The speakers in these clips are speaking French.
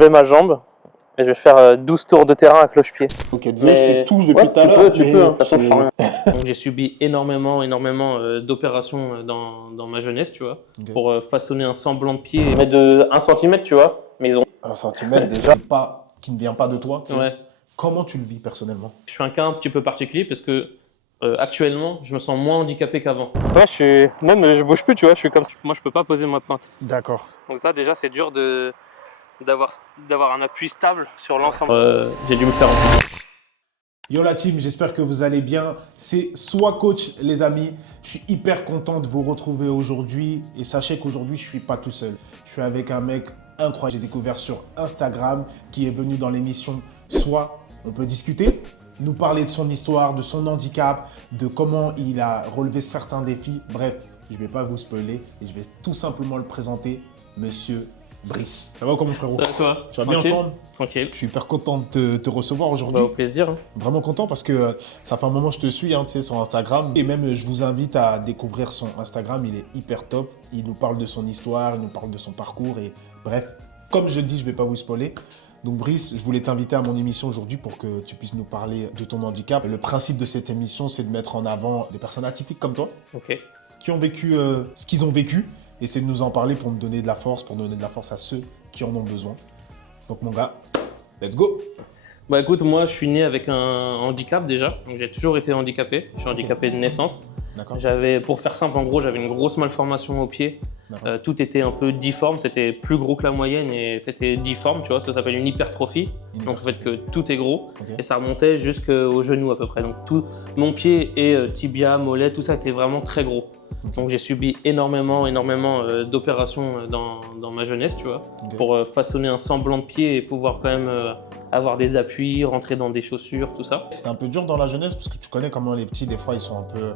enlever ma jambe et je vais faire 12 tours de terrain à cloche-pied. Ok, désolé, je te touche depuis tout à l'heure. Tu peux, hein, ça change c'est- rien. Donc j'ai subi énormément d'opérations dans ma jeunesse, tu vois, Ok. pour façonner un semblant de pied et mettre de 1 cm, tu vois, mais ils ont... 1 centimètre déjà, qui ne vient pas de toi. Tu sais. Ouais. Comment tu le vis personnellement? Je suis un cas un petit peu particulier parce que actuellement, je me sens moins handicapé qu'avant. Ouais, même je bouge plus, tu vois, je suis comme ça. Moi, je peux pas poser ma pointe. D'accord. Donc ça, déjà, c'est dur d'avoir un appui stable sur l'ensemble. J'ai dû me faire... Yo la team, j'espère que vous allez bien. C'est Sois Coach les amis. Je suis hyper content de vous retrouver aujourd'hui. Et sachez qu'aujourd'hui, je ne suis pas tout seul. Je suis avec un mec incroyable. J'ai découvert sur Instagram qui est venu dans l'émission Soit on peut discuter, nous parler de son histoire, de son handicap, de comment il a relevé certains défis. Bref, je ne vais pas vous spoiler et je vais tout simplement le présenter, Monsieur Brice. Ça va comment frérot? Ça va toi? Tu vas bien en forme? Tranquille. Je suis hyper content de te recevoir aujourd'hui. Bah, au plaisir. Hein. Vraiment content parce que ça fait un moment que je te suis tu sais, sur Instagram. Et même, je vous invite à découvrir son Instagram. Il est hyper top. Il nous parle de son histoire, il nous parle de son parcours. Et bref, comme je dis, je ne vais pas vous spoiler. Donc Brice, je voulais t'inviter à mon émission aujourd'hui pour que tu puisses nous parler de ton handicap. Le principe de cette émission, c'est de mettre en avant des personnes atypiques comme toi, Ok. qui ont vécu ce qu'ils ont vécu. Et c'est de nous en parler pour nous donner de la force, pour donner de la force à ceux qui en ont besoin. Donc mon gars, let's go! Bah écoute, moi je suis né avec un handicap déjà, donc j'ai toujours été handicapé. Je suis handicapé de naissance. D'accord. Pour faire simple, en gros, j'avais une grosse malformation au pied. D'accord. Tout était un peu difforme, c'était plus gros que la moyenne et c'était difforme, tu vois, ça s'appelle une hypertrophie. Donc en fait que tout est gros Ok. et ça remontait jusqu'au genou à peu près. Donc tout mon pied et tibia, mollet, tout ça était vraiment très gros. Ok. Donc j'ai subi énormément d'opérations dans ma jeunesse, tu vois, Ok. pour façonner un semblant de pied et pouvoir quand même avoir des appuis, rentrer dans des chaussures, tout ça. C'était un peu dur dans la jeunesse parce que tu connais comment les petits, des fois, ils sont un peu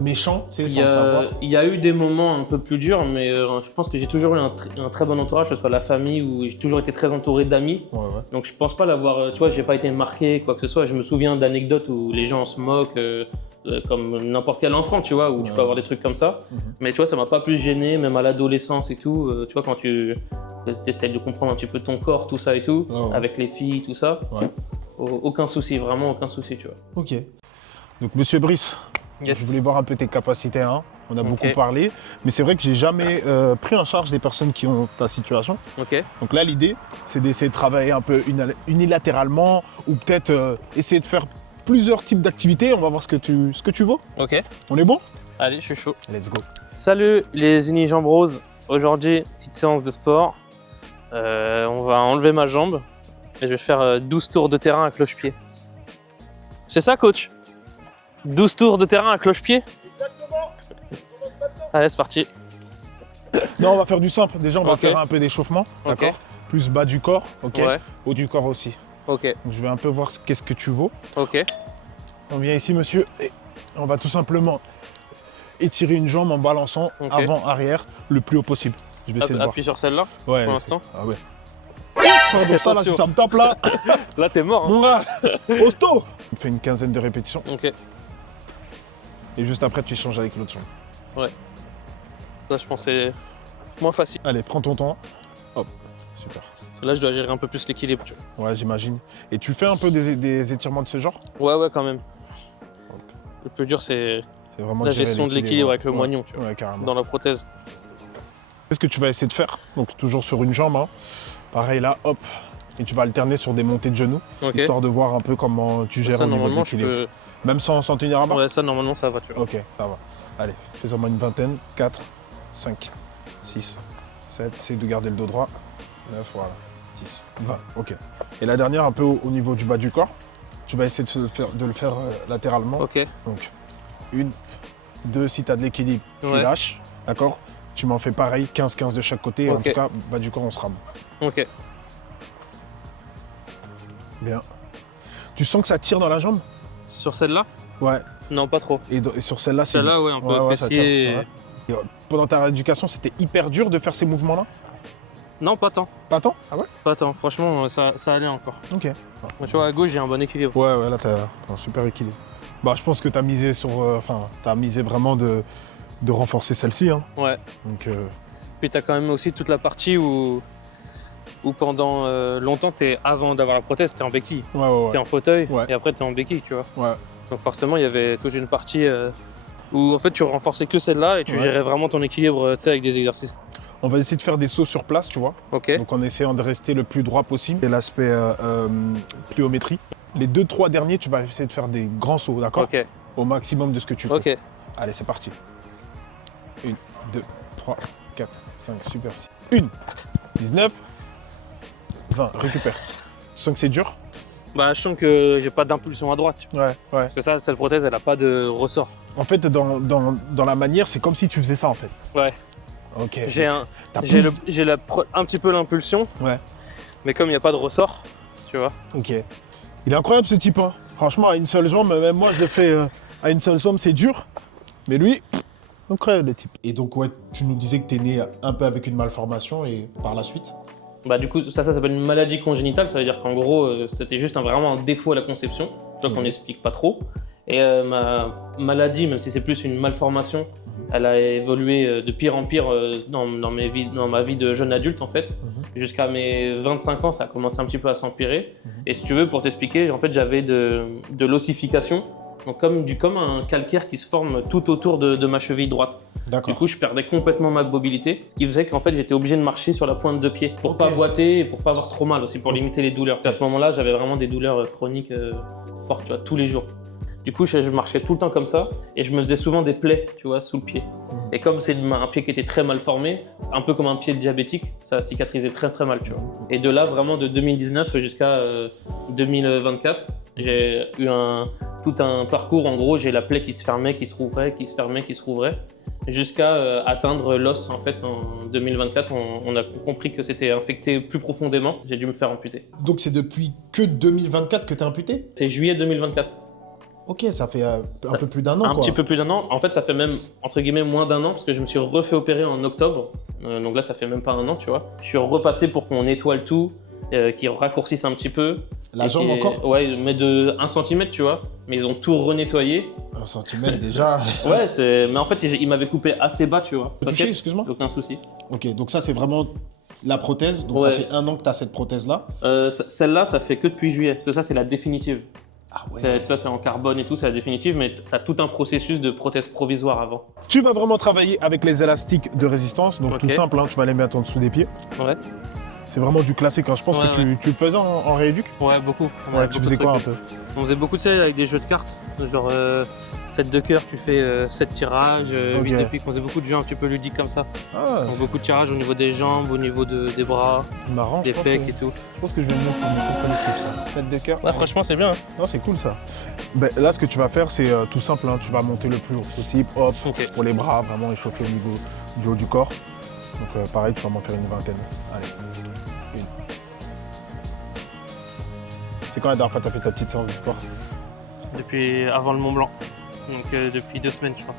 méchants, tu sais, sans le savoir. Il y a eu des moments un peu plus durs, mais je pense que j'ai toujours eu un très bon entourage, que ce soit la famille ou j'ai toujours été très entouré d'amis. Ouais, ouais. Donc je pense pas l'avoir, tu vois, j'ai pas été marqué, quoi que ce soit. Je me souviens d'anecdotes où les gens se moquent, comme n'importe quel enfant, tu vois, où tu Ouais. peux avoir des trucs comme ça. Mais tu vois, ça m'a pas plus gêné, même à l'adolescence et tout. Tu vois, quand tu essaies de comprendre un petit peu ton corps, tout ça et tout, Ouais, ouais. avec les filles, tout ça, Ouais. aucun souci, vraiment aucun souci, tu vois. Ok. Donc, Monsieur Brice, Yes. je voulais voir un peu tes capacités. Hein. On a Ok. beaucoup parlé, mais c'est vrai que j'ai jamais pris en charge des personnes qui ont ta situation. Ok. Donc là, l'idée, c'est d'essayer de travailler un peu unilatéralement ou peut-être essayer de faire plusieurs types d'activités. On va voir ce que tu vaux. Ok. On est bon? Allez, je suis chaud. Let's go. Salut les unijambes roses. Aujourd'hui, petite séance de sport. On va enlever ma jambe et je vais faire 12 tours de terrain à cloche-pied. C'est ça, coach? 12 tours de terrain à cloche-pied? Exactement. Allez, c'est parti. Non, on va faire du simple. Déjà, on va Ok. faire un peu d'échauffement. Ok. D'accord? Plus bas du corps, ok? Ouais. Haut du corps aussi. Ok. Donc, je vais un peu voir qu'est-ce que tu vaux. Ok. On vient ici, monsieur, et on va tout simplement étirer une jambe en balançant Ok. avant, arrière, le plus haut possible. Je vais essayer de voir. Appuie sur celle-là Ouais, pour l'instant. Ah ouais. Pardon, ça, là, Attention. si ça me tape là, Là, t'es mort. Hein. mon gars, hosto. On fait une quinzaine de répétitions Ok. et juste après, tu changes avec l'autre jambe. Ça, je pense que c'est moins facile. Allez, prends ton temps. Hop, super. Parce que là, je dois gérer un peu plus l'équilibre. Tu vois. Ouais, j'imagine. Et tu fais un peu des étirements de ce genre? Ouais, quand même. Le plus dur, c'est C'est vraiment la gérer gestion de l'équilibre avec le Ouais. moignon, tu vois, Ouais, carrément. dans la prothèse. Qu'est-ce que tu vas essayer de faire? Donc, toujours sur une jambe. Hein. Pareil là, hop. Et tu vas alterner sur des montées de genoux, Ok. histoire de voir un peu comment tu gères Ça, au niveau de normalement, je l'équilibre. peux. Même sans tenir à barre? Ouais, ça, normalement, ça va, tu vois. Ok, ça va. Allez, fais-en moi une vingtaine. 4, 5, 6, 7. Essaye de garder le dos droit. 9, voilà. 10, 20. Ok. Et la dernière, un peu au niveau du bas du corps. Tu vas essayer de le faire latéralement. Ok. Donc, 1, 2, si tu as de l'équilibre, tu Ouais. lâches. D'accord? Tu m'en fais pareil, 15-15 de chaque côté. En Ok. tout cas, bas du corps, on se rame. Ok. Bien. Tu sens que ça tire dans la jambe? Sur celle-là? Ouais. Non, pas trop. Et sur celle-là, c'est. Celle-là, ouais, un peu Ouais, ça tire. fessier. Ouais. Et, pendant ta rééducation, c'était hyper dur de faire ces mouvements-là? Non, pas tant. Pas tant? Ah ouais? Pas tant. Franchement, ça allait encore. Ok. Moi, tu vois, à gauche, j'ai un bon équilibre. Ouais, là, t'as un super équilibre. Bah, je pense que t'as misé sur. T'as misé vraiment de renforcer celle-ci. Hein. Ouais. Donc, Puis, t'as quand même aussi toute la partie où où pendant longtemps, avant d'avoir la prothèse, t'es en béquille. Ouais. T'es en fauteuil Ouais. et après t'es en béquille, tu vois. Ouais. Donc forcément, il y avait toute une partie où en fait tu renforçais que celle-là et tu gérais vraiment ton équilibre, tu sais, avec des exercices. On va essayer de faire des sauts sur place, tu vois. Ok. Donc en essayant de rester le plus droit possible. Et l'aspect pliométrie. Les 2-3 derniers, tu vas essayer de faire des grands sauts, d'accord? Ok. Au maximum de ce que tu peux. Ok. Allez, c'est parti. 1, 2, 3, 4, 5, super. 1, 19, 20, récupère. Tu sens que c'est dur? Bah, je sens que j'ai pas d'impulsion à droite. Tu vois. Ouais. Parce que ça, cette prothèse, elle a pas de ressort. En fait, dans la manière, c'est comme si tu faisais ça, en fait. Ouais. Ok. J'ai un petit peu l'impulsion, Ouais. mais comme il n'y a pas de ressort, tu vois. Ok. Il est incroyable, ce type, hein. Franchement, à une seule jambe, même moi, je le fais à une seule jambe, c'est dur. Mais lui, incroyable, le type. Et donc, ouais, tu nous disais que tu es né un peu avec une malformation et par la suite? Bah du coup, ça s'appelle une maladie congénitale, ça veut dire qu'en gros, c'était juste vraiment un défaut à la conception, tu vois qu'on n'explique pas trop. Et ma maladie, même si c'est plus une malformation, elle a évolué de pire en pire dans ma vie de jeune adulte en fait. Jusqu'à mes 25 ans, ça a commencé un petit peu à s'empirer. Et si tu veux, pour t'expliquer, en fait, j'avais de l'ossification, donc comme un calcaire qui se forme tout autour de ma cheville droite. Du coup, je perdais complètement ma mobilité, ce qui faisait qu'en fait, j'étais obligé de marcher sur la pointe de pied pour pas boiter et pour pas avoir trop mal aussi, pour limiter les douleurs. À ce moment-là, j'avais vraiment des douleurs chroniques fortes, tu vois, tous les jours. Du coup, je marchais tout le temps comme ça et je me faisais souvent des plaies, tu vois, sous le pied. Et comme c'est un pied qui était très mal formé, un peu comme un pied diabétique, ça cicatrisait très très mal, tu vois. Et de là, vraiment de 2019 jusqu'à 2024, j'ai eu tout un parcours. En gros, j'ai la plaie qui se fermait, qui se rouvrait, qui se fermait, qui se rouvrait, jusqu'à atteindre l'os. En fait, en 2024, on a compris que c'était infecté plus profondément. J'ai dû me faire amputer. Donc c'est depuis que 2024 que tu es amputé? C'est juillet 2024. Ok, ça fait un peu plus d'un an, Un petit peu plus d'un an. En fait, ça fait même, entre guillemets, moins d'un an, parce que je me suis refait opérer en octobre. Donc là, ça fait même pas un an, tu vois. Je suis repassé pour qu'on étoile tout, qu'ils raccourcissent un petit peu. La jambe encore? Ouais, mais de 1 cm, tu vois. Mais ils ont tout renettoyé. 1 cm déjà. Ouais, mais en fait, ils m'avaient coupé assez bas, tu vois. Peux toucher, excuse-moi? Aucun souci. Ok, donc ça, c'est vraiment la prothèse. Donc ça fait un an que tu as cette prothèse-là. Celle-là, ça fait que depuis juillet. Parce que ça, c'est la définitive. Ah ouais. Tu vois, c'est en carbone et tout, c'est la définitive, mais tu as tout un processus de prothèse provisoire avant. Tu vas vraiment travailler avec les élastiques de résistance. Donc tout simple, hein, tu vas les mettre en dessous des pieds. Ouais. C'est vraiment du classique. Hein. Je pense que tu le faisais en rééduc. Ouais, beaucoup. Ouais, tu faisais quoi un peu? On faisait beaucoup de ça avec des jeux de cartes. Genre 7 de cœur, tu fais 7 tirages, 8 de pique. On faisait beaucoup de jeux un petit peu ludiques comme ça. Ah, donc beaucoup de tirages au niveau des jambes, au niveau des bras, marrant, des pecs et tout. Je pense que je vais me mettre pour collectif ça. 7 de cœur. Ouais, franchement, c'est bien. Hein. Non, c'est cool ça. Ben, là, ce que tu vas faire, c'est tout simple. Hein. Tu vas monter le plus haut possible. Hop, pour les bras, vraiment échauffer au niveau du haut du corps. Donc pareil, tu vas m'en faire une vingtaine. Allez. C'est quand la dernière fois que tu as fait ta petite séance de sport? Depuis avant le Mont Blanc. Donc depuis 2 semaines, je crois.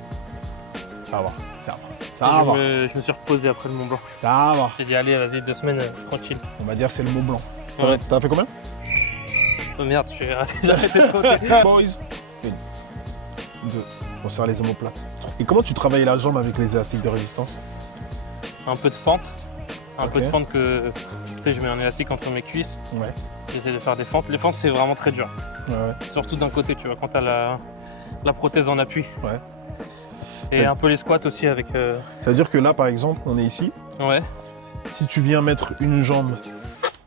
Ça va, ça va. Ça va. Je me suis reposé après le Mont Blanc. Ça va. J'ai dit, allez, vas-y, 2 semaines, tranquille. On va dire c'est le Mont Blanc. Ouais. T'as fait combien? Oh merde, j'ai arrêté de compter. Boys. 1, 2. On serre les omoplates. Et comment tu travailles la jambe avec les élastiques de résistance? Un peu de fente. Un peu de fente que, tu sais, je mets un élastique entre mes cuisses. Ouais. J'essaie de faire des fentes. Les fentes, c'est vraiment très dur. Ouais. Surtout d'un côté, tu vois, quand tu as la prothèse en appui. Ouais. Et un peu les squats aussi avec... Ça veut dire que là, par exemple, on est ici. Ouais. Si tu viens mettre une jambe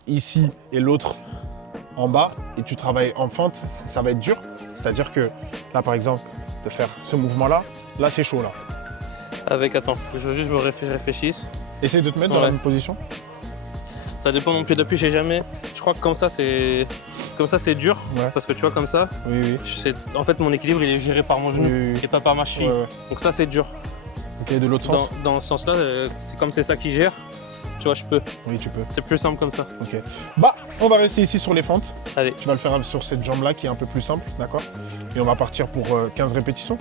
ici et l'autre en bas et tu travailles en fente, ça va être dur. C'est-à-dire que là, par exemple, de faire ce mouvement-là, là, c'est chaud, là. Attends, je veux juste me réfléchisse. Essaye de te mettre dans la même position. Ça dépend de mon pied d'appui, je crois que comme ça c'est dur, parce que tu vois comme ça, en fait mon équilibre il est géré par mon genou et pas par ma cheville. Donc ça c'est dur. Ok, de l'autre sens. Dans ce sens-là, c'est ça qui gère, tu vois, je peux. Oui, tu peux. C'est plus simple comme ça. Ok. Bah, on va rester ici sur les fentes. Allez. Tu vas le faire sur cette jambe-là qui est un peu plus simple, d'accord? Et on va partir pour 15 répétitions.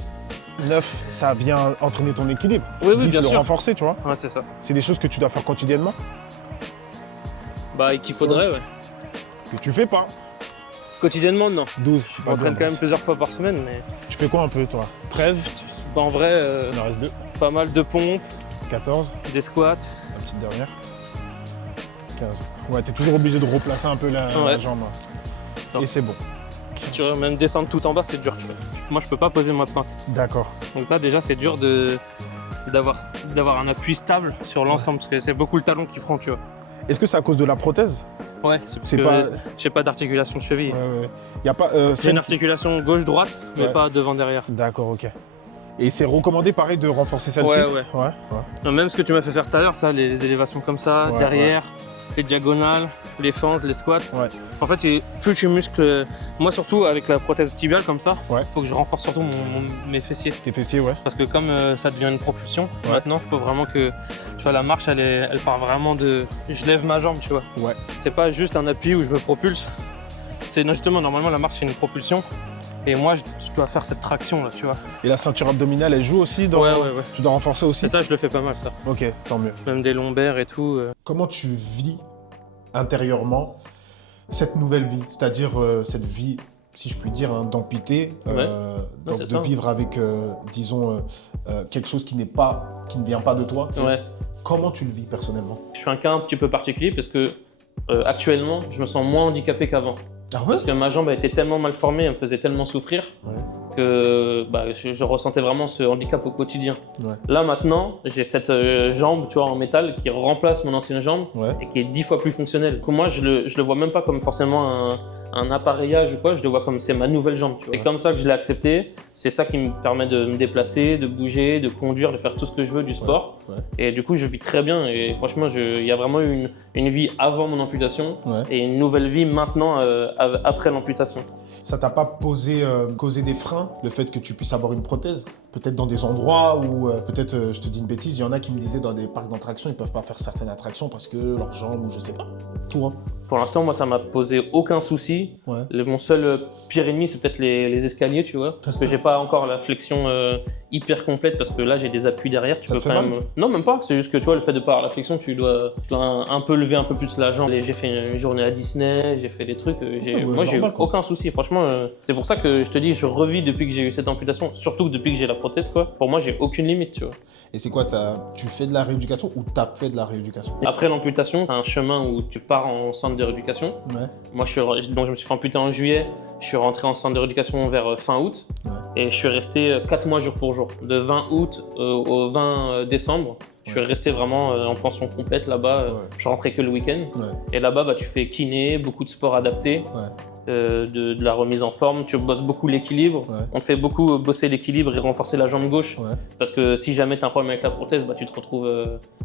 9, ça vient entraîner ton équilibre. Oui, 10, bien sûr. le renforcer, tu vois. Ouais, c'est ça. C'est des choses que tu dois faire quotidiennement. Bah, et qu'il faudrait, ouais. Que tu fais pas. Quotidiennement, non. 12. Je m'entraîne quand même plusieurs fois par semaine, mais... Tu fais quoi un peu, toi? 13? Bah, en vrai, il en reste 2. Pas mal de pompes. 14. Des squats. La petite dernière. 15. Ouais, t'es toujours obligé de replacer un peu la jambe. Attends. Et c'est bon. Si tu veux même descendre tout en bas, c'est dur, tu vois. Moi, je peux pas poser ma pointe. D'accord. Donc ça, déjà, c'est dur d'avoir un appui stable sur l'ensemble, parce que c'est beaucoup le talon qui prend, tu vois. Est-ce que c'est à cause de la prothèse? Ouais, c'est parce C'est que pas- j'ai pas d'articulation de cheville. Ouais. Y a pas. J'ai une articulation gauche-droite, mais Ouais. pas devant-derrière. D'accord, ok. Et c'est recommandé pareil de renforcer celle-ci? Ouais. Ouais. Non, même ce que tu m'as fait faire tout à l'heure, ça, les élévations comme ça, Ouais, derrière, les diagonales, les fentes, les squats. Ouais. En fait, plus tu muscles, moi surtout avec la prothèse tibiale comme ça, Ouais. faut que je renforce surtout mes fessiers. Tes fessiers, ouais. Parce que comme ça devient une propulsion, Ouais. maintenant, il faut vraiment que, tu vois, la marche, elle part vraiment de, je lève ma jambe, tu vois. Ouais. C'est pas juste un appui où je me propulse. C'est justement, normalement, la marche, c'est une propulsion. Et moi, je dois faire cette traction là, tu vois. Et la ceinture abdominale, elle joue aussi dans. Ouais. Tu dois renforcer aussi? Et ça, je le fais pas mal, ça. Ok, tant mieux. Même des lombaires et tout. Comment tu vis intérieurement cette nouvelle vie? C'est-à-dire cette vie, si je puis dire, hein, d'amputée, donc c'est de ça. vivre avec, disons, quelque chose qui ne vient pas de toi. Tu sais. Ouais. Comment tu le vis personnellement? Je suis un cas un petit peu particulier parce que actuellement, je me sens moins handicapé qu'avant. Ah ouais? Parce que ma jambe a été tellement mal formée, elle me faisait tellement souffrir Ouais. que je ressentais vraiment ce handicap au quotidien. Ouais. Là maintenant, j'ai cette jambe, tu vois, en métal qui remplace mon ancienne jambe Ouais. et qui est 10 fois plus fonctionnelle. Donc moi, je le vois même pas comme forcément un appareillage ou quoi, je le vois comme c'est ma nouvelle jambe. Tu vois. Ouais. Et comme ça que je l'ai accepté, c'est ça qui me permet de me déplacer, de bouger, de conduire, de faire tout ce que je veux du sport. Ouais. Et du coup, je vis très bien et franchement, il y a vraiment eu une vie avant mon amputation Ouais. et une nouvelle vie maintenant après l'amputation. Ça t'a pas causé des freins, le fait que tu puisses avoir une prothèse? Peut-être dans des endroits où, peut-être, je te dis une bêtise, il y en a qui me disaient dans des parcs d'attractions, ils peuvent pas faire certaines attractions parce que leurs jambes ou je sais pas. Toi? Pour l'instant, moi, ça m'a posé aucun souci. Ouais. Mon seul pire ennemi, c'est peut-être les escaliers, tu vois. Parce que j'ai pas encore la flexion hyper complète, parce que là, j'ai des appuis derrière. Tu Ça peux te fait quand mal même. Non, même pas. C'est juste que tu vois, le fait de pas avoir la flexion, tu dois un peu lever un peu plus la jambe. J'ai fait une journée à Disney, j'ai fait des trucs. Moi, j'ai eu normal, quoi. aucun souci. Franchement, c'est pour ça que je te dis, je revis depuis que j'ai eu cette amputation. Surtout que depuis que j'ai la prothèse, quoi. Pour moi, j'ai aucune limite, tu vois. Et c'est quoi, tu fais de la rééducation ou t'as fait de la rééducation? Après l'amputation, t'as un chemin où tu pars en centre de rééducation. Ouais. Moi, donc je me suis fait amputer en juillet. Je suis rentré en centre de rééducation vers fin août. Ouais. Et je suis resté 4 mois jour pour jour. De 20 août au 20 décembre, je suis resté vraiment en pension complète là-bas. Ouais. Je rentrais que le week-end. Ouais. Et là-bas, tu fais kiné, beaucoup de sports adaptés. Ouais. De la remise en forme, tu bosses beaucoup l'équilibre. Ouais. On te fait beaucoup bosser l'équilibre et renforcer la jambe gauche. Ouais. Parce que si jamais tu as un problème avec la prothèse, tu te retrouves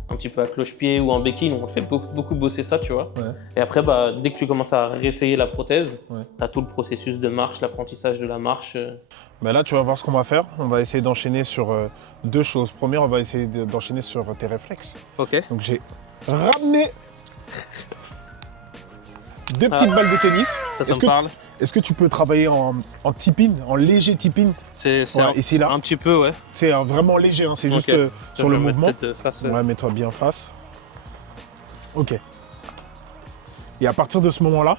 un petit peu à cloche-pied ou en béquille. Donc on te fait beaucoup bosser ça, tu vois. Ouais. Et après, dès que tu commences à réessayer la prothèse, Ouais. tu as tout le processus de marche, l'apprentissage de la marche. Bah là, tu vas voir ce qu'on va faire. On va essayer d'enchaîner sur deux choses. Première, on va essayer d'enchaîner sur tes réflexes. Ok. Donc j'ai ramené deux petites balles de tennis. Ça Est-ce me que- parle. Est-ce que tu peux travailler en tip-in, en léger tip-in? C'est Ouais, ici, là. un petit peu, ouais. C'est vraiment léger, hein, c'est Ok. juste sur Je le vais mettre mouvement. peut-être face. Ouais, mets-toi bien face. Ok. Et à partir de ce moment-là,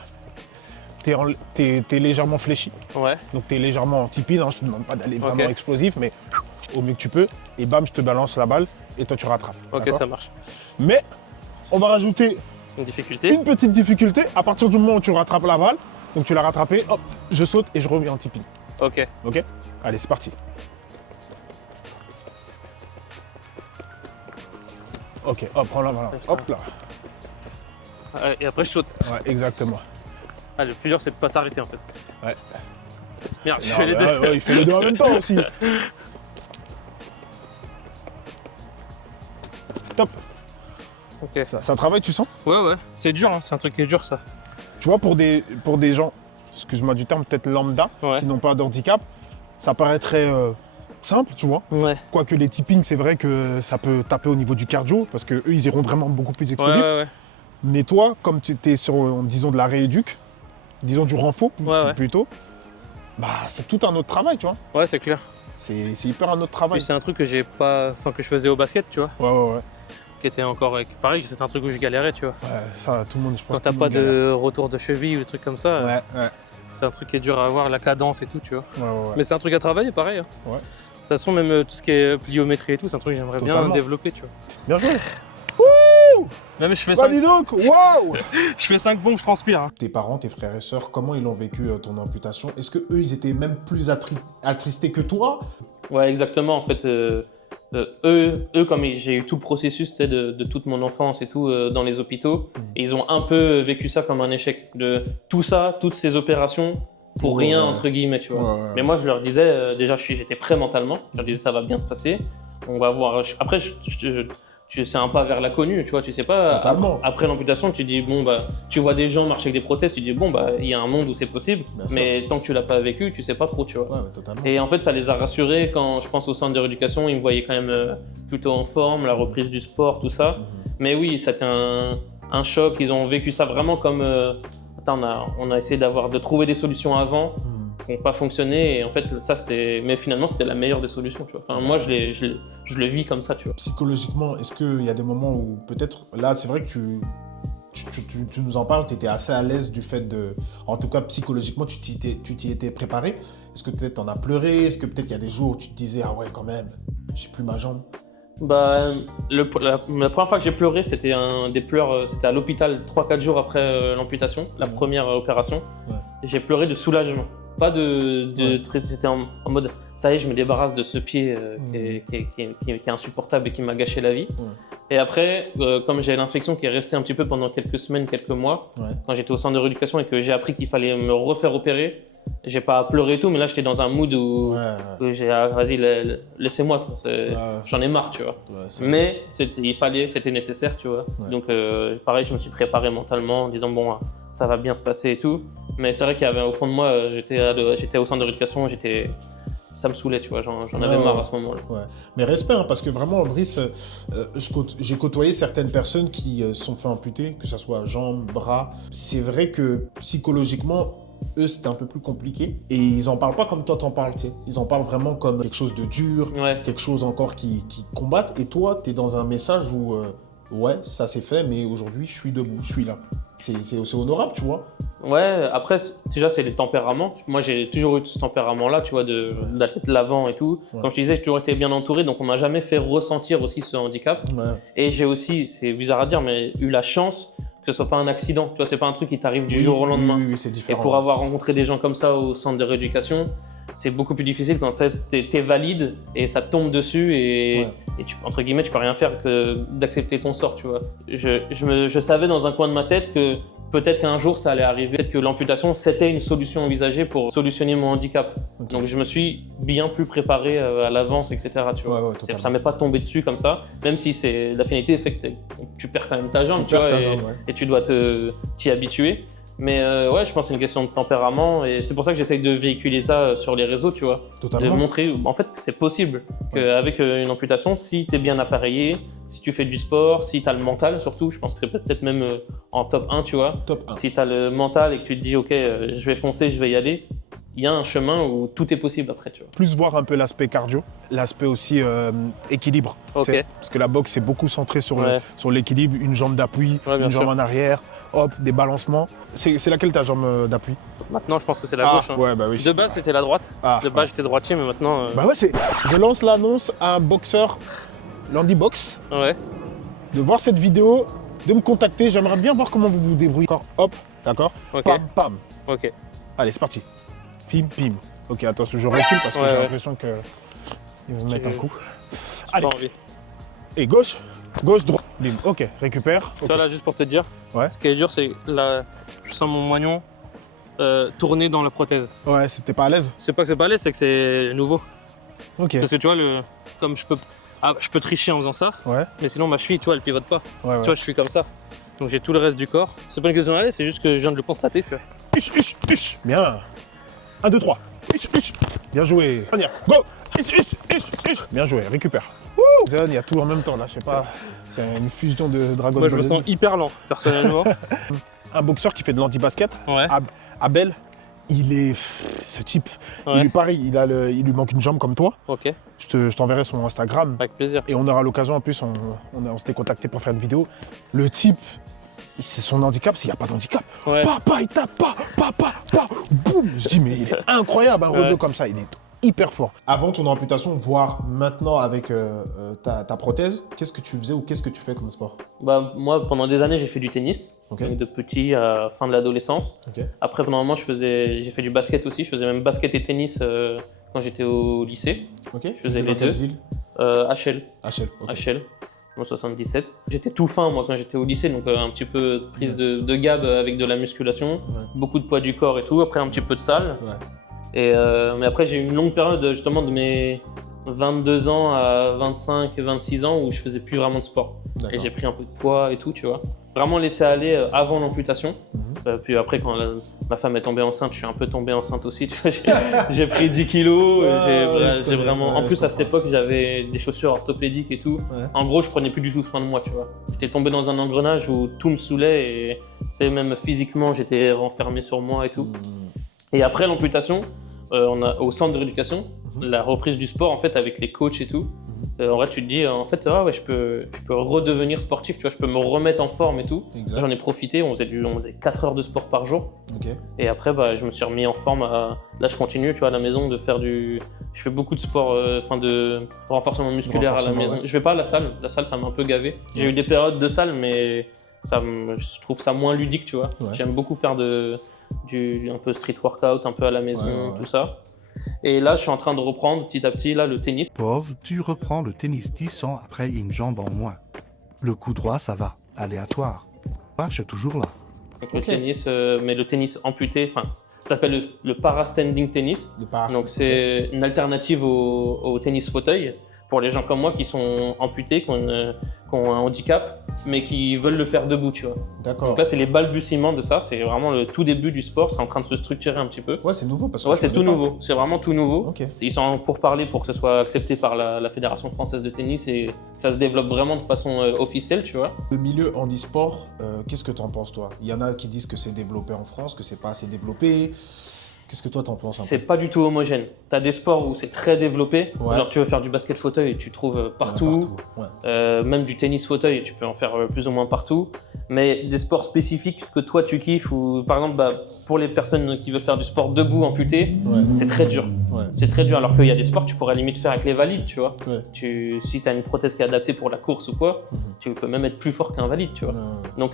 t'es légèrement fléchi. Ouais. Donc t'es légèrement en tip-in, hein, je te demande pas d'aller vraiment Ok. explosif, mais au mieux que tu peux. Et bam, je te balance la balle et toi tu rattrapes. Ok, d'accord ça marche. Mais on va rajouter Une difficulté. une petite difficulté à partir du moment où tu rattrapes la balle. Donc tu l'as rattrapée, hop, je saute et je reviens en tip-in. Ok. Ok? Allez, c'est parti. Ok, hop, prends la voilà. Hop là. Et après, je saute. Ouais, exactement. Ah, le plus dur, c'est de pas s'arrêter en fait. Ouais. Merde, je Non, fais les mais deux. ouais, ouais, il fait les deux en même temps aussi. Top. Ok. Ça travaille, tu sens? Ouais. C'est dur, hein. C'est un truc qui est dur, ça. Tu vois, pour des gens, excuse-moi du terme, peut-être lambda, Ouais. qui n'ont pas d'handicap, ça paraît très simple, tu vois. Ouais. Quoique les tippings, c'est vrai que ça peut taper au niveau du cardio, parce qu'eux, ils iront vraiment beaucoup plus explosifs. Ouais. Mais toi, comme tu étais sur, disons, de la rééduque, disons du renfort Ouais. plutôt, bah c'est tout un autre travail, tu vois. Ouais, c'est clair. C'est hyper un autre travail. Puis c'est un truc que j'ai pas. Enfin, que je faisais au basket, tu vois. Ouais. Qui était encore. Pareil, c'est un truc où je galérais, tu vois. Ouais, ça, tout le monde, je pense. Quand t'as tout le pas monde galère. de retour de cheville ou des trucs comme ça, Ouais. c'est un truc qui est dur à avoir, la cadence et tout, tu vois. Ouais. Mais c'est un truc à travailler, pareil. Hein. Ouais. De toute façon, même tout ce qui est pliométrie et tout, c'est un truc que j'aimerais bien Totalement. développer, tu vois. Bien joué. Wouh. Même je fais Bah 5 dis donc, waouh. je fais 5 pompes, je transpire. Hein. Tes parents, tes frères et sœurs, comment ils ont vécu ton amputation? Est-ce que eux, ils étaient même plus attristés que toi? Ouais, exactement. En fait, eux, comme j'ai eu tout le processus de toute mon enfance et tout dans les hôpitaux, et ils ont un peu vécu ça comme un échec. De tout ça, toutes ces opérations, pour rien, entre guillemets, tu vois. Ouais. Mais moi, je leur disais, déjà, j'étais prêt mentalement. Je leur disais, ça va bien se passer. On va voir. Après, c'est un pas vers l'inconnu, tu vois. Tu sais pas. Totalement. Après l'amputation, tu dis, bon, bah, tu vois des gens marcher avec des prothèses, tu dis, bon, bah, il y a un monde où c'est possible. Bien sûr. Mais tant que tu l'as pas vécu, tu sais pas trop, tu vois. Ouais, mais totalement. Et en fait, ça les a rassurés quand je pense au centre de rééducation, ils me voyaient quand même plutôt en forme, la reprise du sport, tout ça. Mais oui, c'était un choc. Ils ont vécu ça vraiment comme. Attends, on a essayé de trouver des solutions avant qui n'ont pas fonctionné. Et en fait, ça, mais finalement, c'était la meilleure des solutions. Tu vois. Enfin, moi, je le vis comme ça. Tu vois. Psychologiquement, est-ce qu'il y a des moments où peut-être, là, c'est vrai que tu nous en parles, tu étais assez à l'aise du fait de. En tout cas, psychologiquement, tu t'y étais préparé. Est-ce que peut-être t'en as pleuré? Est-ce que peut-être il y a des jours où tu te disais, ah ouais, quand même, j'ai plus ma jambe? Bah, la première fois que j'ai pleuré, c'était des pleurs. C'était à l'hôpital 3-4 jours après l'amputation, la première opération. Ouais. J'ai pleuré de soulagement. Pas j'étais en mode, ça y est, je me débarrasse de ce pied qui est insupportable et qui m'a gâché la vie. Et après, comme j'ai l'infection qui est restée un petit peu pendant quelques semaines, quelques mois, quand j'étais au centre de rééducation et que j'ai appris qu'il fallait me refaire opérer, j'ai pas pleuré et tout, mais là j'étais dans un mood où j'ai vas-y, laissez-moi, j'en ai marre, tu vois. Mais c'était nécessaire, tu vois. Donc pareil, je me suis préparé mentalement en disant bon, ça va bien se passer et tout. Mais c'est vrai qu'il y avait au fond de moi, j'étais au centre de rééducation, ça me saoulait, tu vois, j'en avais marre à ce moment-là. Ouais. Mais respect, hein, parce que vraiment, Brice, j'ai côtoyé certaines personnes qui se sont fait amputer, que ce soit jambes, bras. C'est vrai que psychologiquement, eux, c'était un peu plus compliqué. Et ils en parlent pas comme toi t'en parles, tu sais. Ils en parlent vraiment comme quelque chose de dur, quelque chose encore qui combattent. Et toi, t'es dans un message où, ouais, ça s'est fait, mais aujourd'hui, je suis debout, je suis là. C'est honorable, tu vois. Ouais, après, déjà, c'est les tempéraments. Moi, j'ai toujours eu ce tempérament-là, tu vois, d'aller de l'avant et tout. Comme je te disais, j'ai toujours été bien entouré, donc on m'a jamais fait ressentir aussi ce handicap. Et j'ai aussi, c'est bizarre à dire, mais eu la chance que ce soit pas un accident. Tu vois, c'est pas un truc qui t'arrive du jour au lendemain. Oui, c'est différent. Et pour avoir rencontré des gens comme ça au centre de rééducation, c'est beaucoup plus difficile quand t'es valide et ça te tombe dessus et entre guillemets, tu peux rien faire que d'accepter ton sort, tu vois. Je savais dans un coin de ma tête que peut-être qu'un jour ça allait arriver, peut-être que l'amputation c'était une solution envisagée pour solutionner mon handicap. Donc je me suis bien plus préparé à l'avance, etc. Tu vois. Ça m'est pas tombé dessus comme ça, même si la finalité fait que tu perds quand même ta jambe, et tu dois t'y habituer. Mais ouais, je pense que c'est une question de tempérament et c'est pour ça que j'essaye de véhiculer ça sur les réseaux, tu vois. De montrer en fait que c'est possible, qu'avec une amputation, si tu es bien appareillé, si tu fais du sport, si tu as le mental surtout, je pense que c'est peut-être même en top 1, tu vois. Top 1. Si tu as le mental et que tu te dis, ok, je vais foncer, je vais y aller, il y a un chemin où tout est possible après, tu vois. Plus voir un peu l'aspect cardio, l'aspect aussi équilibre. Ok. Parce que la boxe, c'est beaucoup centré sur l'équilibre, une jambe d'appui, une jambe en arrière. Hop, des balancements. C'est laquelle ta jambe d'appui? Maintenant, je pense que c'est la gauche. Hein. Ouais, bah oui. De base, c'était la droite. De base, j'étais droitier, mais maintenant. Bah ouais, je lance l'annonce à un boxeur, Landy Box, de voir cette vidéo, de me contacter. J'aimerais bien voir comment vous vous débrouillez. Hop, d'accord. Pam, pam. Ok. Allez, c'est parti. Pim, pim. Ok, attention, je recule parce que j'ai l'impression qu'il va me mettre un coup. Allez. Et gauche, droite. Bim. Ok, récupère. Tu vois, là, juste pour te dire, ce qui est dur, c'est là, je sens mon moignon tourner dans la prothèse. Ouais, c'était pas à l'aise? C'est pas que c'est pas à l'aise, c'est que c'est nouveau. Ok. Parce que tu vois, comme je peux tricher en faisant ça, mais sinon ma cheville, tu vois, elle pivote pas. Tu vois, je suis comme ça. Donc j'ai tout le reste du corps. C'est pas une question à l'aise, c'est juste que je viens de le constater, tu vois. Bien. 1, 2, 3. Bien joué. Go. Bien joué, récupère. Il y a tout en même temps là, je sais pas. C'est une fusion de Dragon Ball. Moi je me sens hyper lent, personnellement. Un boxeur qui fait de l'anti-basket, Abel, ce type, il est pareil, il lui manque une jambe comme toi. Ok. Je t'enverrai son Instagram. Avec plaisir. Et on aura l'occasion, en plus, on s'était contacté pour faire une vidéo. Le type, c'est son handicap, s'il n'y a pas d'handicap. Papa, il tape, boum. Je dis, mais il est incroyable, un rebeu comme ça, il est hyper fort. Avant ton amputation, voire maintenant avec ta prothèse, qu'est-ce que tu faisais ou qu'est-ce que tu fais comme sport? Bah, moi, pendant des années, j'ai fait du tennis. Ok. Donc de petit à fin de l'adolescence. Ok. Après, pendant un moment, j'ai fait du basket aussi. Je faisais même basket et tennis quand j'étais au lycée. Ok. Je faisais les dans quelle deux. ville? HL. HL. Ok. HL. En 77. J'étais tout fin moi quand j'étais au lycée, donc un petit peu de prise de gab avec de la musculation, beaucoup de poids du corps et tout, après un petit peu de salle. Ouais. Et, mais après j'ai eu une longue période justement de mes 22 ans à 25 et 26 ans où je faisais plus vraiment de sport. Et D'accord. j'ai pris un peu de poids et tout, tu vois. Vraiment laissé aller avant l'amputation. Puis après quand ma femme est tombée enceinte, je suis un peu tombé enceinte aussi. Tu vois, j'ai pris 10 kilos. J'ai vraiment. En plus à cette époque j'avais des chaussures orthopédiques et tout. Ouais. En gros je prenais plus du tout soin de moi, tu vois. J'étais tombé dans un engrenage où tout me saoulait et même physiquement j'étais renfermé sur moi et tout. Et après l'amputation, au centre de rééducation, la reprise du sport en fait avec les coachs et tout. En vrai, tu te dis, en fait, ouais, je peux redevenir sportif, tu vois, je peux me remettre en forme et tout. Exact. J'en ai profité, on faisait 4 heures de sport par jour. Ok. Et après, bah, je me suis remis en forme. Là, je continue, tu vois, à la maison, de faire je fais beaucoup de sport, de renforcement musculaire à la maison. Ouais. Je vais pas à la salle, ça m'a un peu gavé. J'ai eu des périodes de salle, mais je trouve ça moins ludique, tu vois. Ouais. J'aime beaucoup faire un peu street workout, un peu à la maison, Ouais. tout ça. Et là, je suis en train de reprendre petit à petit là, le tennis. Pauvre, tu reprends le tennis 10 ans après une jambe en moins. Le coup droit, ça va, aléatoire. Pas, je suis toujours là. Donc, le tennis, mais le tennis amputé, ça s'appelle le para-standing tennis. Donc c'est une alternative au tennis fauteuil pour les gens comme moi qui sont amputés, qui ont un handicap, mais qui veulent le faire debout, tu vois. D'accord. Donc là, c'est les balbutiements de ça, c'est vraiment le tout début du sport, c'est en train de se structurer un petit peu. Ouais, c'est nouveau parce que Ouais, je c'est connais tout pas. nouveau, c'est vraiment tout nouveau. Ok. Ils sont pour parler pour que ce soit accepté par la Fédération française de tennis et que ça se développe vraiment de façon officielle, tu vois. Le milieu handisport, qu'est-ce que t'en penses toi? Il y en a qui disent que c'est développé en France, que c'est pas assez développé. Qu'est-ce que toi t'en penses un peu? C'est pas du tout homogène. Tu as des sports où c'est très développé. Ouais. Genre tu veux faire du basket fauteuil, tu trouves partout. Ouais. Même du tennis fauteuil, tu peux en faire plus ou moins partout. Mais des sports spécifiques que toi tu kiffes, ou par exemple pour les personnes qui veulent faire du sport debout amputé, Ouais. c'est très dur. Ouais. C'est très dur, alors qu'il y a des sports que tu pourrais limite faire avec les valides, tu vois. Ouais. Si tu as une prothèse qui est adaptée pour la course ou quoi, tu peux même être plus fort qu'un valide, tu vois. Ouais. Donc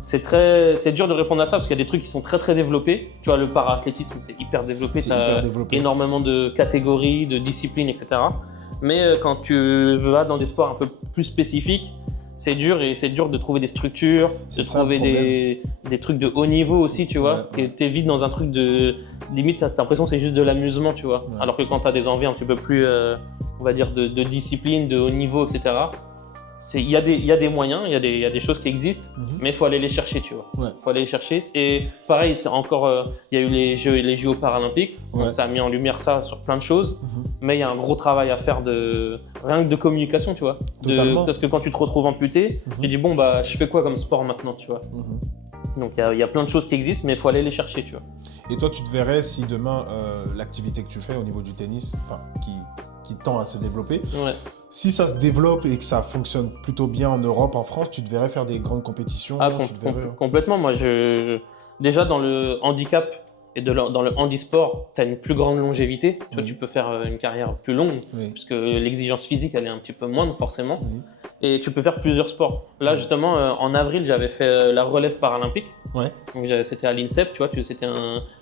c'est dur de répondre à ça parce qu'il y a des trucs qui sont très très développés. Tu vois, le para-athlétisme c'est hyper développé, C'est t'as hyper développé. énormément de catégories, de disciplines, etc. Mais quand tu vas dans des sports un peu plus spécifiques, c'est dur et c'est dur de trouver des structures, de C'est ça, le trouver des trucs de haut niveau aussi, tu vois. Ouais, ouais. T'es vite dans un truc de limite, t'as l'impression que c'est juste de l'amusement, tu vois. Ouais. Alors que quand t'as des envies un petit peu plus, on va dire, de discipline, de haut niveau, etc. Il y a des moyens, il y a des choses qui existent, mais il faut aller les chercher, tu vois. Ouais. Faut aller les chercher. Et pareil, c'est encore, il y a eu les JO paralympiques, Ouais. donc ça a mis en lumière ça sur plein de choses. Mais il y a un gros travail à faire rien que de communication, tu vois. Totalement. Parce que quand tu te retrouves amputé, tu dis bon bah je fais quoi comme sport maintenant, tu vois. Donc il y a plein de choses qui existent, mais il faut aller les chercher, tu vois. Et toi, tu te verrais si demain, l'activité que tu fais au niveau du tennis, qui tend à se développer, Ouais. si ça se développe et que ça fonctionne plutôt bien en Europe, en France, tu te verrais faire des grandes compétitions? Tu te verrais... Complètement. Moi, déjà dans le handicap et dans le handisport, tu as une plus grande longévité. Tu vois, tu peux faire une carrière plus longue, Oui. puisque l'exigence physique, elle est un petit peu moindre forcément. Oui. Et tu peux faire plusieurs sports. Là, justement, en avril, j'avais fait la relève paralympique. Ouais. Donc, c'était à l'INSEP, tu vois, c'était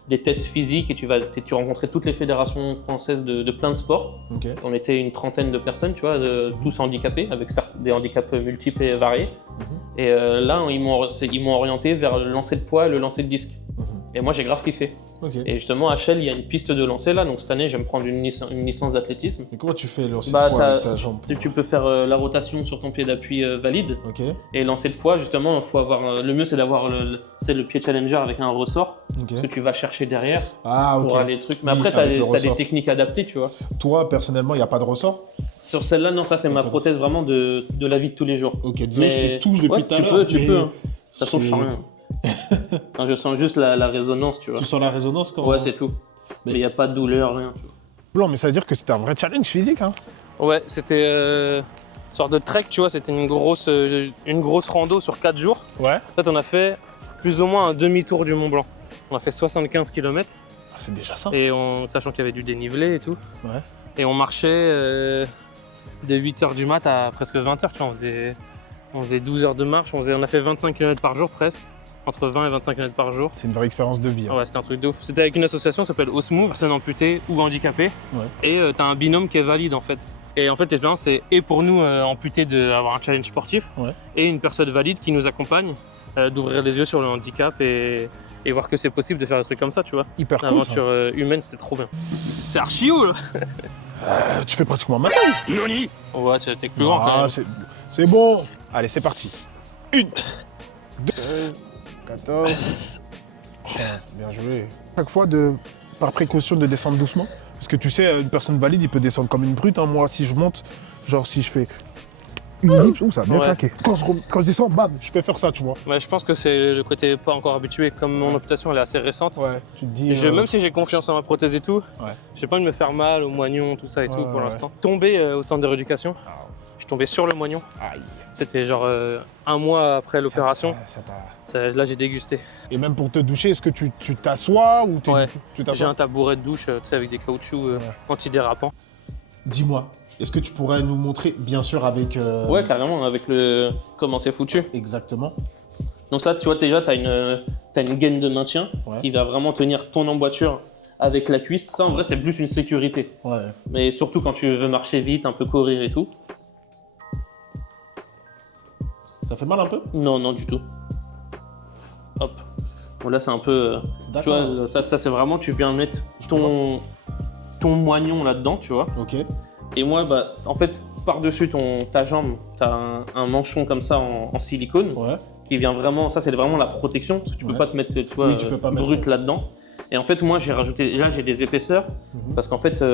des tests physiques et tu rencontrais toutes les fédérations françaises de plein de sports. Ok. On était une trentaine de personnes, tu vois, tous handicapés, avec des handicaps multiples et variés. Et là, ils m'ont orienté vers le lancer de poids et le lancer de disque. Et moi, j'ai grave kiffé. Ok. Et justement, à HL, il y a une piste de lancer là, donc cette année, je vais me prendre une licence d'athlétisme. Mais comment tu fais le lancer Bah, de poids avec ta jambe? Tu peux faire la rotation sur ton pied d'appui valide. Ok. Et lancer de poids, justement, faut avoir, le mieux c'est d'avoir le pied challenger avec un ressort, Ok. que tu vas chercher derrière Ah, ok. pour aller truc. Mais Oui, après, tu as, avec le des ressort. techniques adaptées, tu vois. Toi, personnellement, il n'y a pas de ressort? Sur celle-là, non, ça c'est ma prothèse vraiment de la vie de tous les jours. Ok, désolé, je te touche depuis ouais, tout à l'heure. tu mais peux. Hein. De toute façon, je c'est- sens rien. Enfin, je sens juste la résonance, tu vois. Tu sens la résonance quand Ouais, c'est tout. Mais il n'y a pas de douleur, rien. Tu vois. Blanc, mais ça veut dire que c'était un vrai challenge physique, hein. Ouais, c'était une sorte de trek, tu vois. C'était une grosse rando sur 4 jours. Ouais. En fait, on a fait plus ou moins un demi-tour du Mont Blanc. On a fait 75 km. C'est déjà ça. Et sachant qu'il y avait du dénivelé et tout. Ouais. Et on marchait de 8h du mat à presque 20h, tu vois. On faisait 12 heures de marche, on a fait 25 km par jour presque. Entre 20 et 25 km par jour. C'est une vraie expérience de vie. Hein. Ouais, c'était un truc de ouf. C'était avec une association qui s'appelle Osmove, personnes amputées ou handicapées. Ouais. Et t'as un binôme qui est valide en fait. Et en fait, l'expérience, c'est et pour nous amputés d'avoir un challenge sportif, ouais. et une personne valide qui nous accompagne, d'ouvrir les yeux sur le handicap et voir que c'est possible de faire des trucs comme ça, tu vois. Hyper cool. L'aventure humaine, c'était trop bien. C'est archi haut là. Tu fais pratiquement ma taille. Noni. Ouais, t'es plus grand quand même. C'est bon. Allez, c'est parti. 1, 2, 14, 15. Bien joué. Chaque fois, par précaution, de descendre doucement. Parce que tu sais, une personne valide, il peut descendre comme une brute. Hein. Moi, si je monte, genre si je fais une ellipse, ça a bien claqué. Quand je descends, bam, je peux faire ça, tu vois. Ouais, je pense que c'est le côté pas encore habitué. Comme mon amputation, elle est assez récente. Ouais, tu te dis. Même si j'ai confiance en ma prothèse et tout, ouais. j'ai pas envie de me faire mal au moignon, tout ça et tout pour l'instant. Tombé au centre de rééducation, je suis tombé sur le moignon. Aïe. C'était genre un mois après l'opération. Là, j'ai dégusté. Et même pour te doucher, est-ce que tu t'assois ou Ouais. tu t'assois? J'ai un tabouret de douche tu sais, avec des caoutchoucs antidérapants. Dis-moi, est-ce que tu pourrais nous montrer, bien sûr, avec... Ouais, carrément, avec comment c'est foutu. Exactement. Donc ça, tu vois, déjà, t'as une gaine de maintien qui va vraiment tenir ton emboîture avec la cuisse. Ça, en vrai, c'est plus une sécurité. Ouais. Mais surtout quand tu veux marcher vite, un peu courir et tout. Ça fait mal un peu? Non, non, du tout. Hop. Bon, là, c'est un peu... tu vois, ça c'est vraiment, tu viens mettre ton moignon là-dedans, tu vois. Ok. Et moi, bah, en fait, par-dessus ta jambe, t'as un manchon comme ça en silicone. Ouais. Qui vient vraiment... Ça, c'est vraiment la protection, parce que tu peux pas te mettre, tu vois, brut là-dedans. Et en fait, moi, j'ai rajouté... Là, j'ai des épaisseurs, parce qu'en fait,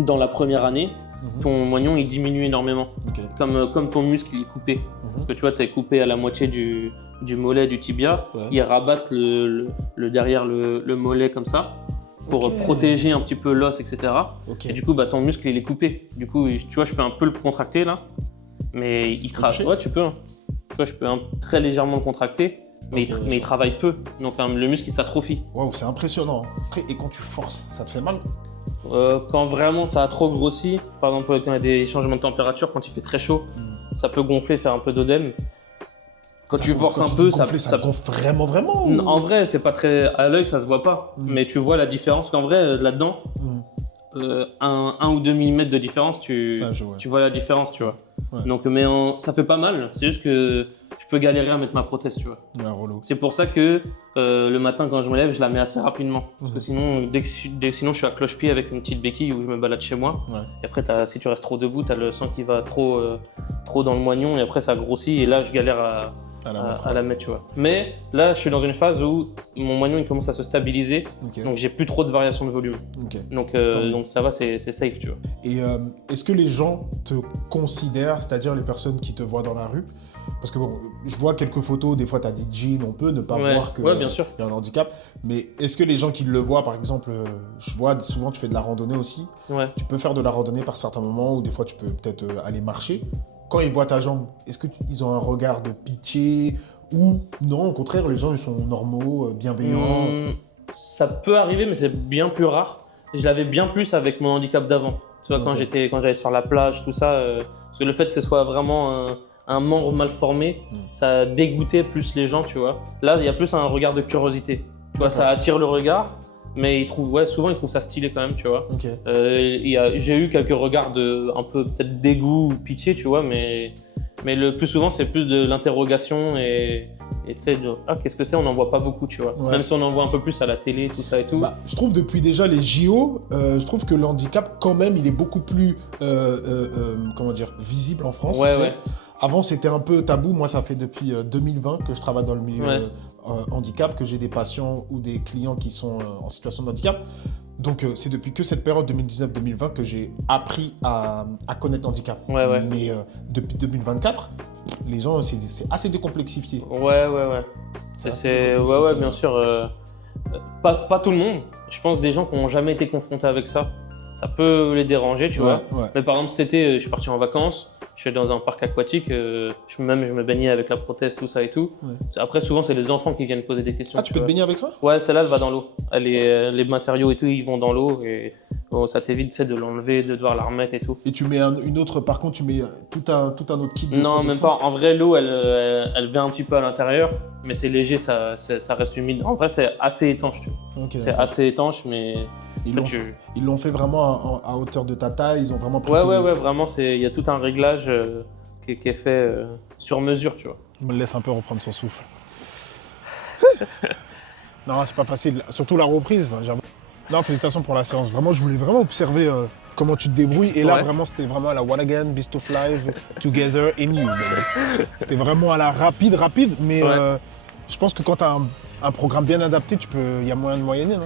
dans la première année, ton moignon, il diminue énormément. Okay. Comme ton muscle, il est coupé. Parce que tu vois, tu es coupé à la moitié du mollet, du tibia. Ouais. Ils rabattent derrière le mollet comme ça pour protéger un petit peu l'os, etc. Okay. Et du coup, bah, ton muscle, il est coupé. Du coup, tu vois, je peux un peu le contracter là. Mais il travaille. Ouais, tu peux. Hein. Tu vois, je peux très légèrement le contracter. Mais il travaille peu. Donc, le muscle, il s'atrophie. Waouh, c'est impressionnant. Après, et quand tu forces, ça te fait mal? Quand vraiment ça a trop grossi, par exemple quand il y a des changements de température, quand il fait très chaud, ça peut gonfler, faire un peu d'œdème. Quand tu forces un peu, ça gonfle vraiment ou... En vrai, c'est pas très... À l'œil, ça se voit pas. Mais tu vois la différence qu'en vrai, là-dedans, 1 ou 2 mm de différence, tu vois la différence, tu vois. Ouais. Donc, ça fait pas mal. C'est juste que je peux galérer à mettre ma prothèse, tu vois. Ouais, relou. C'est pour ça que le matin, quand je me lève, je la mets assez rapidement. Parce que sinon, sinon, je suis à cloche-pied avec une petite béquille où je me balade chez moi. Ouais. Et après, si tu restes trop debout, tu as le sang qui va trop dans le moignon et après, ça grossit. Et là, je galère à la mettre, tu vois. Mais là, je suis dans une phase où mon moignon, il commence à se stabiliser. Okay. Donc, j'ai plus trop de variations de volume. Okay. Donc ça va, c'est safe, tu vois. Et est-ce que les gens te considèrent, c'est-à-dire les personnes qui te voient dans la rue? Parce que bon, je vois quelques photos, des fois tu as dit jean, on peut ne pas voir qu'il y a un handicap. Mais est-ce que les gens qui le voient, par exemple, je vois souvent tu fais de la randonnée aussi. Ouais. Tu peux faire de la randonnée par certains moments ou des fois tu peux peut-être aller marcher. Quand ils voient ta jambe, est-ce qu'ils ont un regard de pitié ou non, au contraire, les gens ils sont normaux, bienveillants? Ça peut arriver, mais c'est bien plus rare. Je l'avais bien plus avec mon handicap d'avant. Tu vois, quand j'allais sur la plage, tout ça, parce que le fait que ce soit vraiment un membre mal formé, ça dégoûtait plus les gens, tu vois. Là, il y a plus un regard de curiosité. Tu vois, ça attire le regard, mais souvent ils trouvent ça stylé quand même, tu vois. Okay. J'ai eu quelques regards un peu peut-être dégoût ou pitié, tu vois, mais le plus souvent c'est plus de l'interrogation et tu sais, qu'est-ce que c'est? On n'en voit pas beaucoup, tu vois. Ouais. Même si on en voit un peu plus à la télé, tout ça et tout. Bah, je trouve depuis déjà les JO, je trouve que le handicap, quand même, il est beaucoup plus visible en France. Ouais, ouais. Avant, c'était un peu tabou. Moi, ça fait depuis 2020 que je travaille dans le milieu handicap, que j'ai des patients ou des clients qui sont en situation de handicap. Donc, c'est depuis que cette période 2019-2020 que j'ai appris à connaître l'handicap. Ouais, ouais. Mais depuis 2024, les gens, c'est assez décomplexifié. Ouais. Ouais, bien sûr. Pas tout le monde. Je pense des gens qui n'ont jamais été confrontés avec ça. Ça peut les déranger, tu vois. Ouais. Mais par exemple, cet été, je suis parti en vacances. je suis dans un parc aquatique, je me baignais avec la prothèse, tout ça et tout. Ouais. Après, souvent, c'est les enfants qui viennent poser des questions. Ah, tu peux te vois. baigner avec ça? Ouais, celle-là, elle va dans l'eau. Les matériaux et tout, ils vont dans l'eau et bon, ça t'évite de l'enlever, de devoir la remettre et tout. Et tu mets une autre, par contre, tu mets tout un autre kit de Non, protection? même pas. En vrai, l'eau, elle vient un petit peu à l'intérieur, mais c'est léger, ça reste humide. En vrai, c'est assez étanche, tu vois. Ok, C'est d'accord. assez étanche, mais Ils après, l'ont ils l'ont fait vraiment à hauteur de ta taille, ils ont vraiment pris ouais, vraiment, il y a tout un réglage qui est fait sur mesure, tu vois. On me laisse un peu reprendre son souffle. Non, c'est pas facile. Surtout la reprise, j'avoue. Non, félicitations pour la séance. Vraiment, je voulais vraiment observer comment tu te débrouilles. Et là, Ouais. vraiment, c'était vraiment à la What Again, Beast of Life, Together in You. baby. C'était vraiment à la rapide. Mais Ouais. je pense que quand tu as un programme bien adapté, il y a moyen de moyenner, non?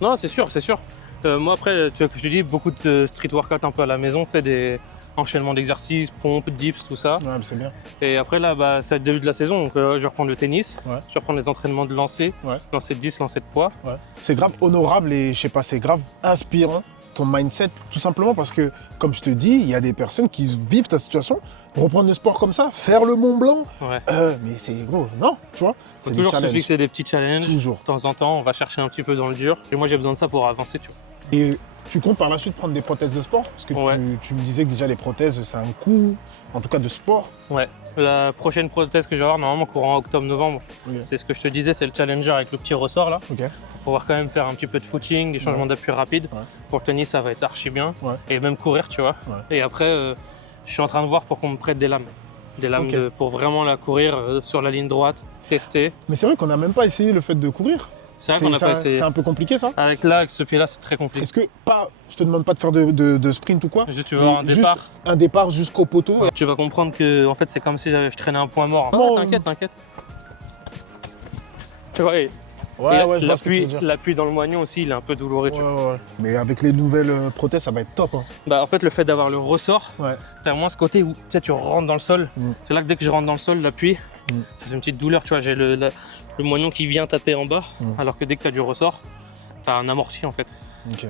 Non, c'est sûr, c'est sûr. Moi, après, tu vois, que je te dis, beaucoup de street workout un peu à la maison, c'est des enchaînements d'exercices, pompes, dips, tout ça. Ouais, mais c'est bien. Et après, là, bah, c'est le début de la saison, donc je vais reprendre le tennis, Ouais. je vais reprendre les entraînements de lancer, Ouais. lancer de 10, lancer de poids. Ouais. C'est grave honorable et je sais pas, c'est grave inspirant ton mindset, tout simplement parce que, comme je te dis, il y a des personnes qui vivent ta situation, reprendre le sport comme ça, faire le Mont Blanc, Ouais. mais c'est gros, non, tu vois? Faut C'est des toujours se challenges. fixer des petits challenges. Toujours. De temps en temps, on va chercher un petit peu dans le dur. Et moi, j'ai besoin de ça pour avancer, tu vois. Et tu comptes par la suite prendre des prothèses de sport? Parce que Ouais. tu me disais que déjà les prothèses, c'est un coût, en tout cas de sport. Ouais. La prochaine prothèse que je vais avoir, normalement, courant octobre-novembre, Ok. c'est ce que je te disais, c'est le Challenger avec le petit ressort là, Ok. pour pouvoir quand même faire un petit peu de footing, des changements d'appui rapides. Ouais. Pour le tennis, ça va être archi bien. Ouais. Et même courir, tu vois. Ouais. Et après, je suis en train de voir pour qu'on me prête des lames. Des lames Ok. pour vraiment la courir sur la ligne droite, tester. Mais c'est vrai qu'on n'a même pas essayé le fait de courir. C'est vrai qu'on n'a ça- pas essayé. C'est un peu compliqué ça. Avec ce pied-là, c'est très compliqué. Est-ce que je te demande pas de faire de sprint ou quoi? Juste, tu vas avoir un Juste départ. un départ jusqu'au poteau. Tu vas comprendre que en fait, c'est comme si je traînais un point mort. Non. Oh, t'inquiète. Tu vois, et Ouais, et ouais, je vois ce que tu veux l'appui, dire. l'appui dans le moignon aussi, il est un peu douloureux. Tu vois. Ouais. Mais avec les nouvelles prothèses, ça va être top. Hein. Bah, en fait, le fait d'avoir le ressort, Ouais. t'as moins ce côté où tu sais, tu rentres dans le sol. Mm. C'est là que dès que je rentre dans le sol, l'appui, Mm. ça fait une petite douleur. Tu vois, j'ai le moignon qui vient taper en bas, Mm. alors que dès que tu as du ressort, t'as un amorti en fait. Ok.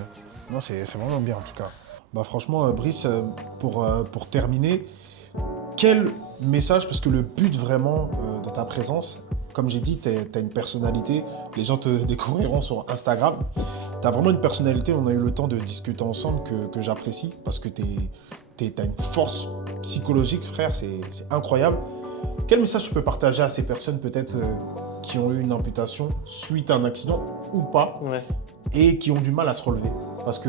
Non, c'est vraiment bien en tout cas. Bah franchement, Brice, pour terminer, quel message, parce que le but vraiment de ta présence, comme j'ai dit, tu as une personnalité, les gens te découvriront sur Instagram, tu as vraiment une personnalité, on a eu le temps de discuter ensemble que j'apprécie, parce que tu as une force psychologique, frère, c'est incroyable. Quel message tu peux partager à ces personnes peut-être qui ont eu une amputation suite à un accident ou pas, Ouais, et qui ont du mal à se relever? Parce que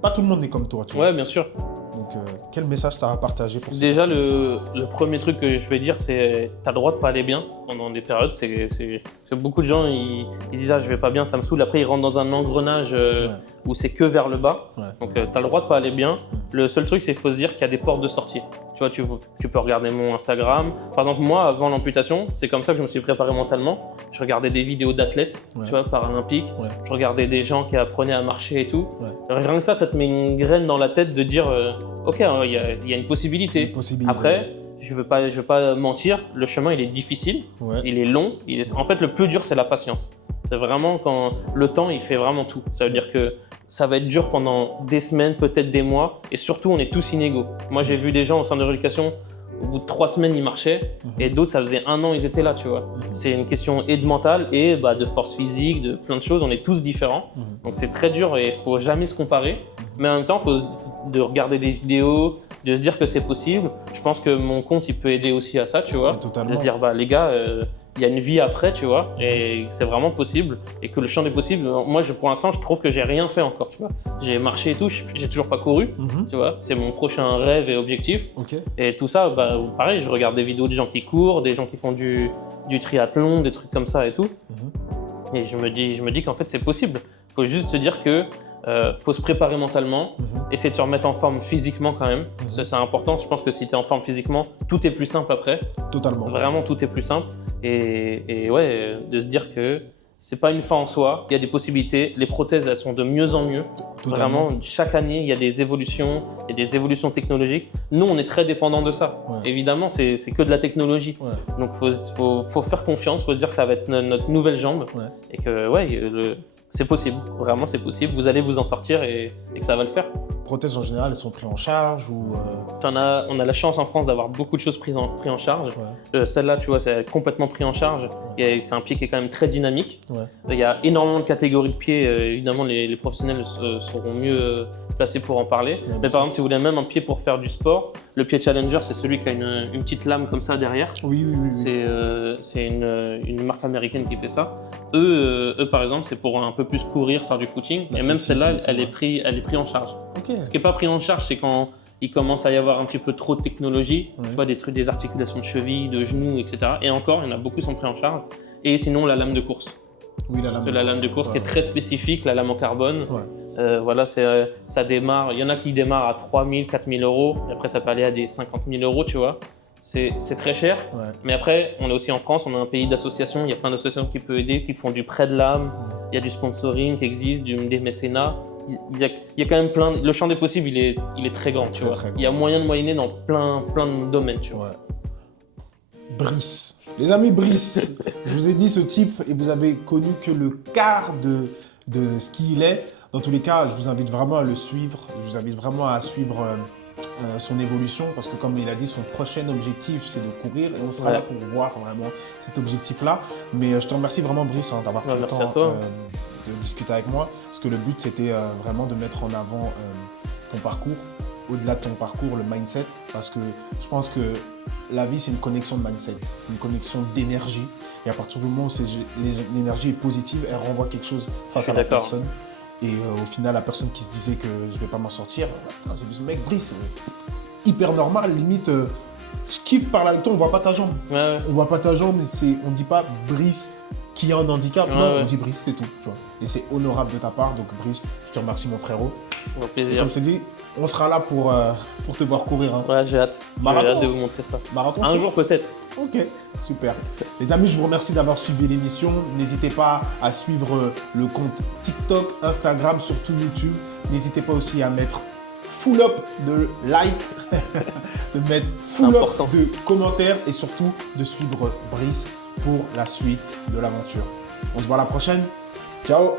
pas tout le monde est comme toi, tu vois. ouais bien sûr. Donc, quel message tu as à partager pour ces Déjà, personnes? le premier truc que je vais dire, c'est t'as le droit de pas aller bien pendant des périodes. C'est beaucoup de gens, ils disent ah je vais pas bien, ça me saoule. Après, ils rentrent dans un engrenage où c'est que vers le bas. Ouais. Donc, t'as le droit de pas aller bien. Le seul truc, c'est qu'il faut se dire qu'il y a des portes de sortie. Tu vois, tu peux regarder mon Instagram. Par exemple, moi, avant l'amputation, c'est comme ça que je me suis préparé mentalement. Je regardais des vidéos d'athlètes, Ouais. tu vois, paralympiques. Ouais. Je regardais des gens qui apprenaient à marcher et tout. Ouais. Rien que ça te met une graine dans la tête de dire ok, il y a une possibilité. Une possibilité. Après, je veux pas mentir, le chemin il est difficile, Ouais. il est long. En fait, le plus dur c'est la patience. C'est vraiment quand le temps il fait vraiment tout. Ça veut dire que ça va être dur pendant des semaines, peut-être des mois, et surtout on est tous inégaux. Moi j'ai vu des gens au centre de rééducation, au bout de 3 semaines ils marchaient, et d'autres ça faisait 1 an ils étaient là, tu vois. C'est une question et de mental et de force physique, de plein de choses. On est tous différents, donc c'est très dur et il faut jamais se comparer. Mais en même temps, il faut de regarder des vidéos, de se dire que c'est possible. Je pense que mon compte, il peut aider aussi à ça, tu vois. Ouais, totalement. De se dire, bah les gars, il y a une vie après, tu vois, et c'est vraiment possible. Et que le champ des possibles, moi, pour l'instant, je trouve que j'ai rien fait encore, tu vois. J'ai marché et tout, j'ai toujours pas couru, Mhm. tu vois. C'est mon prochain rêve et objectif. Ok. Et tout ça, bah, pareil, je regarde des vidéos de gens qui courent, des gens qui font du triathlon, des trucs comme ça et tout. Mhm. Et je me dis qu'en fait, c'est possible. Il faut juste se dire que faut se préparer mentalement, Mhm. essayer de se remettre en forme physiquement quand même. Ça, c'est important. Je pense que si tu es en forme physiquement, tout est plus simple après. Totalement. Vraiment, tout est plus simple. Et ouais, de se dire que c'est pas une fin en soi. Il y a des possibilités. Les prothèses, elles sont de mieux en mieux. Totalement. Vraiment, chaque année, il y a des évolutions. Il y a des évolutions technologiques. Nous, on est très dépendants de ça. Ouais. Évidemment, c'est que de la technologie. Ouais. Donc, faut faire confiance. Faut se dire que ça va être notre nouvelle jambe. Ouais. Et que, ouais, c'est possible. Vraiment, c'est possible. Vous allez vous en sortir et que ça va le faire. prothèses en général, elles sont prises en charge ou On a la chance en France d'avoir beaucoup de choses prises en charge. Celle-là, tu vois, c'est complètement pris en charge. C'est un pied qui est quand même très dynamique. Ouais. Il y a énormément de catégories de pieds. Évidemment, les professionnels seront mieux placés pour en parler. Mais par exemple, si vous voulez même un pied pour faire du sport, le pied Challenger, c'est celui qui a une petite lame comme ça derrière. Oui. C'est une marque américaine qui fait ça. Eux, par exemple, c'est pour un peu plus courir, faire du footing. Et même celle-là, elle est prise en charge. Ok. Ce qui n'est pas pris en charge, c'est quand il commence à y avoir un petit peu trop de technologie, Ouais. tu vois, des articulations de cheville, de genoux, etc. Et encore, il y en a beaucoup qui sont pris en charge. Et sinon, la lame de course. Oui, la lame De course qui est très spécifique, la lame en carbone. Ouais. Voilà, ça démarre. Il y en a qui démarrent à 3 000, 4 000 euros. Et après, ça peut aller à des 50 000 euros, tu vois. C'est très cher. Ouais. Mais après, on est aussi en France, on est un pays d'associations. Il y a plein d'associations qui peuvent aider, qui font du prêt de lame. Il y a du sponsoring qui existe, des mécénats. Il y a quand même plein. Le champ des possibles, il est très grand, tu vois. Très grand. Il y a moyen de moyenner dans plein de domaines, tu vois. Ouais. Brice. Les amis, Brice, je vous ai dit ce type et vous avez connu que le quart de ce qu'il est. Dans tous les cas, je vous invite vraiment à le suivre. Je vous invite vraiment à suivre son évolution parce que comme il a dit, son prochain objectif, c'est de courir et on sera là pour voir vraiment cet objectif-là. Mais je te remercie vraiment, Brice, d'avoir pris le temps de discuter avec moi parce que le but, c'était vraiment de mettre en avant ton parcours. Au-delà de ton parcours, le mindset, parce que je pense que la vie, c'est une connexion de mindset, c'est une connexion d'énergie. Et à partir du moment où l'énergie est positive, elle renvoie quelque chose face à la personne. Et au final, la personne qui se disait que je ne vais pas m'en sortir, j'ai vu ce mec, Brice, hyper normal, limite, je kiffe parler avec toi, on ne voit pas ta jambe. Ouais. On ne voit pas ta jambe, on ne dit pas Brice qui a un handicap, non, on dit Brice, c'est tout. Tu vois. Et c'est honorable de ta part, donc Brice, je te remercie mon frérot. Au plaisir. Et comme je te dis, on sera là pour te voir courir. Hein. Ouais, j'ai hâte. Marathon. J'ai hâte de vous montrer ça. Marathon Un jour peut-être. Ok, super. Les amis, je vous remercie d'avoir suivi l'émission. N'hésitez pas à suivre le compte TikTok, Instagram, surtout YouTube. N'hésitez pas aussi à mettre full up de like, de mettre full up de commentaires et surtout de suivre Brice pour la suite de l'aventure. On se voit la prochaine. Ciao.